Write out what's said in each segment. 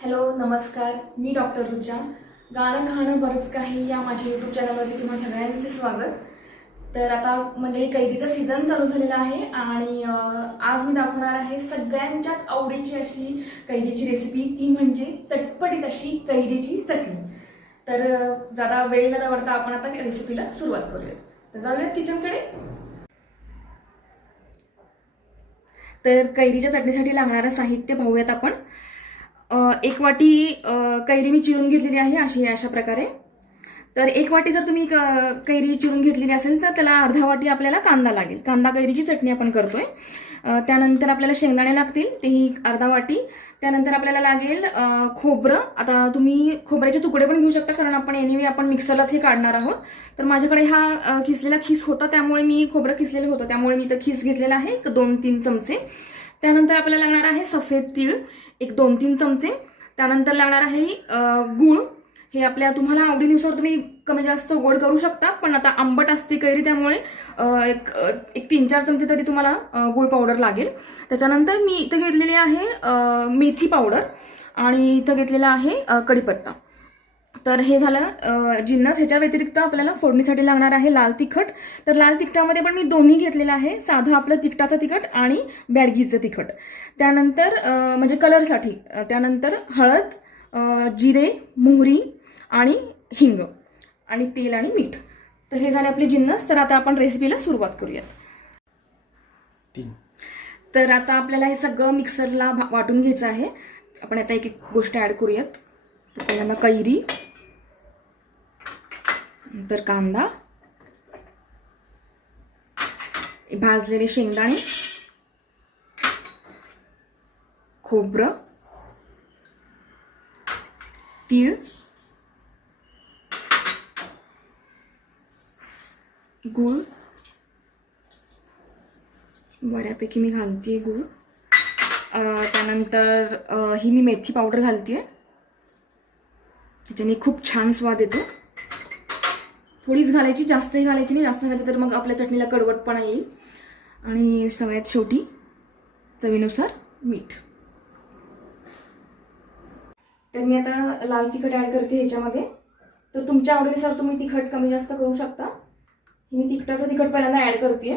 Hello नमस्कार, मी doctor Rucha. गाणं खाणं बरंच काही या माझ्या यूट्यूब चॅनलवरती तुम्हा सगळ्यांचे स्वागत. तर आता मंडळी कैरीचा सीझन चालू झालेला आहे आणि आज मी दाखवणार आहे सगळ्यांच्याच आवडीची अशी कैरीची रेसिपी, ती म्हणजे चटपटीत अशी कैरीची चटणी. तर ज्यादा वेळ न दवडता आपण आता रेसिपीला सुरुवात करूयात. तर जाऊयात किचनकडे. तर कैरीच्या चटणीसाठी लागणारं साहित्य पाहूयात आपण. एक वाटी कैरी मी चिरून घेतलेली आहे अशा प्रकारे. तर एक वाटी जर तुम्ही कैरी चिरून घेतलेली असेल तर त्याला अर्धा वाटी आपल्याला कांदा लागेल. कांदा कैरीची चटणी आपण करतोय. त्यानंतर आपल्याला शेंगदाणे लागतील, तेही अर्धा वाटी. त्यानंतर आपल्याला लागेल खोबरं. आता तुम्ही खोबऱ्याचे तुकडे पण घेऊ शकता, कारण आपण एनिवे आपण मिक्सरलाच हे काढणार आहोत. तर माझ्याकडे हा किसलेला खीस होता, त्यामुळे मी खोबरं किसलेलं होतं, त्यामुळे मी इथं खीस घेतलेला आहे 2-3 चमचे. त्यानंतर आपल्याला लागणार आहे सफेद तीळ एक 2-3 चमचे. त्यानंतर लागणार आहे गूळ. हे आपल्या तुम्हाला आवडीनुसार तुम्ही कमी जास्त गोड करू शकता, पण आता आंबट असते कैरी, त्यामुळे एक 3-4 चमचे तरी तुम्हाला गूळ पावडर लागेल. त्याच्यानंतर मी इथं घेतलेली आहे मेथी पावडर आणि इथं घेतलेला आहे कढीपत्ता. तर हे झालं जिन्नस. ह्याच्या व्यतिरिक्त आपल्याला फोडणीसाठी लागणार आहे लाल तिखट. तर लाल तिखटामध्ये पण मी दोन्ही घेतलेलं आहे, साधं आपलं तिखटाचं तिखट आणि बॅडगीचं तिखट. त्यानंतर म्हणजे कलरसाठी त्यानंतर हळद, जिरे, मोहरी आणि हिंग आणि तेल आणि मीठ. तर हे झाले आपले जिन्नस. तर आता आपण रेसिपीला सुरुवात करूयात. तर आता आपल्याला हे सगळं मिक्सरला वाटून घ्यायचं आहे. आपण आता एक एक गोष्ट ॲड करूयात. तर पहिल्यांदा कैरी, नंतर कांदा, भाजलेले शेंगदाणे, खोबरं, तीळ, गूळ. बऱ्यापैकी मी घालतीये गूळ. त्यानंतर ही मी मेथी पावडर घालतीये, त्याच्याने खूप छान स्वाद येतो. थोडीच घालायची, जास्तही घालायची नाही. जास्त घालायची तर मग आपल्या चटणीला कडवटपणा येईल. आणि सगळ्यात शेवटी चवीनुसार मीठ. तर मी आता लाल तिखट ॲड करते ह्याच्यामध्ये. तर तुमच्या आवडीनुसार तुम्ही तिखट कमी जास्त करू शकता. मी तिखटाचं तिखट पहिल्यांदा ॲड करते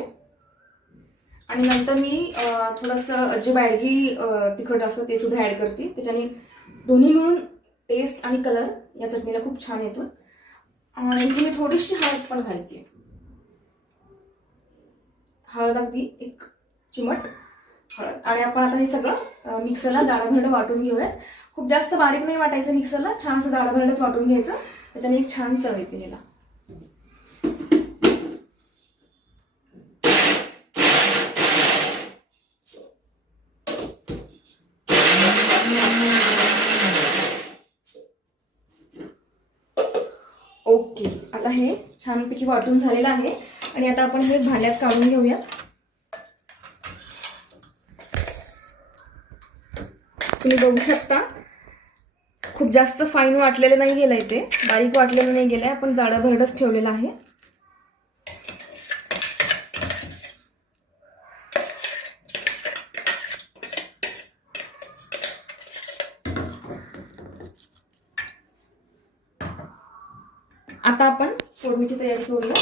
आणि नंतर मी थोडंसं जे बॅडगी तिखट असतं ते सुद्धा ॲड करते. त्याच्याने दोन्ही मिळून टेस्ट आणि कलर या चटणीला खूप छान येतो. आणि इथे मी थोडीशी हळद पण घालते. हळद अगदी एक चिमट हळद. आणि आपण आता हे सगळं मिक्सरला जाडं वाटून घेऊयात. खूप जास्त बारीक नाही वाटायचं मिक्सरला, छान असं जाडं वाटून घ्यायचं. त्याच्याने एक छान चव येते ह्याला. ओके, आता हे छानपैकी वाटून झालेलं आहे आणि आता आपण हे भांड्यात काढून घेऊया. तुम्ही बघू शकता खूप जास्त फाईन वाटलेलं नाही गेलंय, ते बारीक वाटलेलं नाही गेलंय. आपण जाडं भरडच ठेवलेलं आहे. आता आपण फोडणीची तयारी करूया.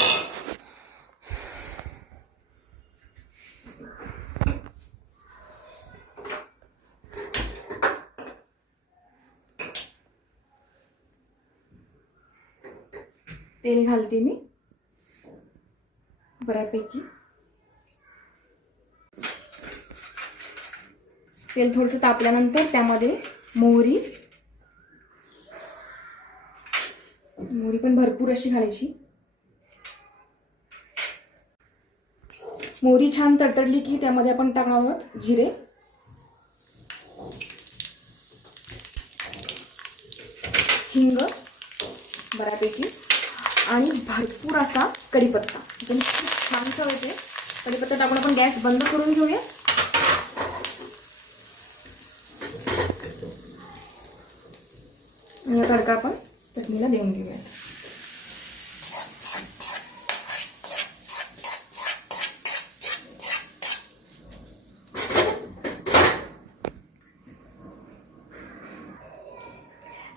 तेल घालते मी बऱ्यापैकी. तेल थोडंसं तापल्यानंतर त्यामध्ये मोहरी पण भरपूर अशी घालायची. मोहरी छान तडतडली की त्यामध्ये आपण टाकणार आहोत जिरे, हिंग बऱ्यापैकी आणि भरपूर असा कढीपत्ता, ज्याने खूप छान चव येते. कढीपत्ता टाकून आपण गॅस बंद करून घेऊया. आणि तडका आपण चटणीला देऊन घेऊया.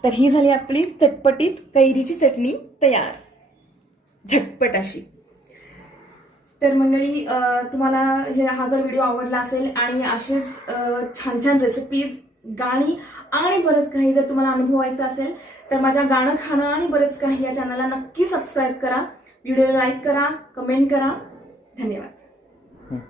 तर ही झाली आपली चटपटीत कैरीची चटणी तयार, झटपट अशी. तर मंडळी, तुम्हाला हा जर व्हिडिओ आवडला असेल आणि असेच छान छान रेसिपीज, गाणी आणि बरंच काही जर तुम्हाला अनुभवायचं असेल तर माझ्या गाणं खाणं आणि बरेच काही या चॅनलला नक्की सबस्क्राईब करा, व्हिडिओला लाईक करा, कमेंट करा. धन्यवाद.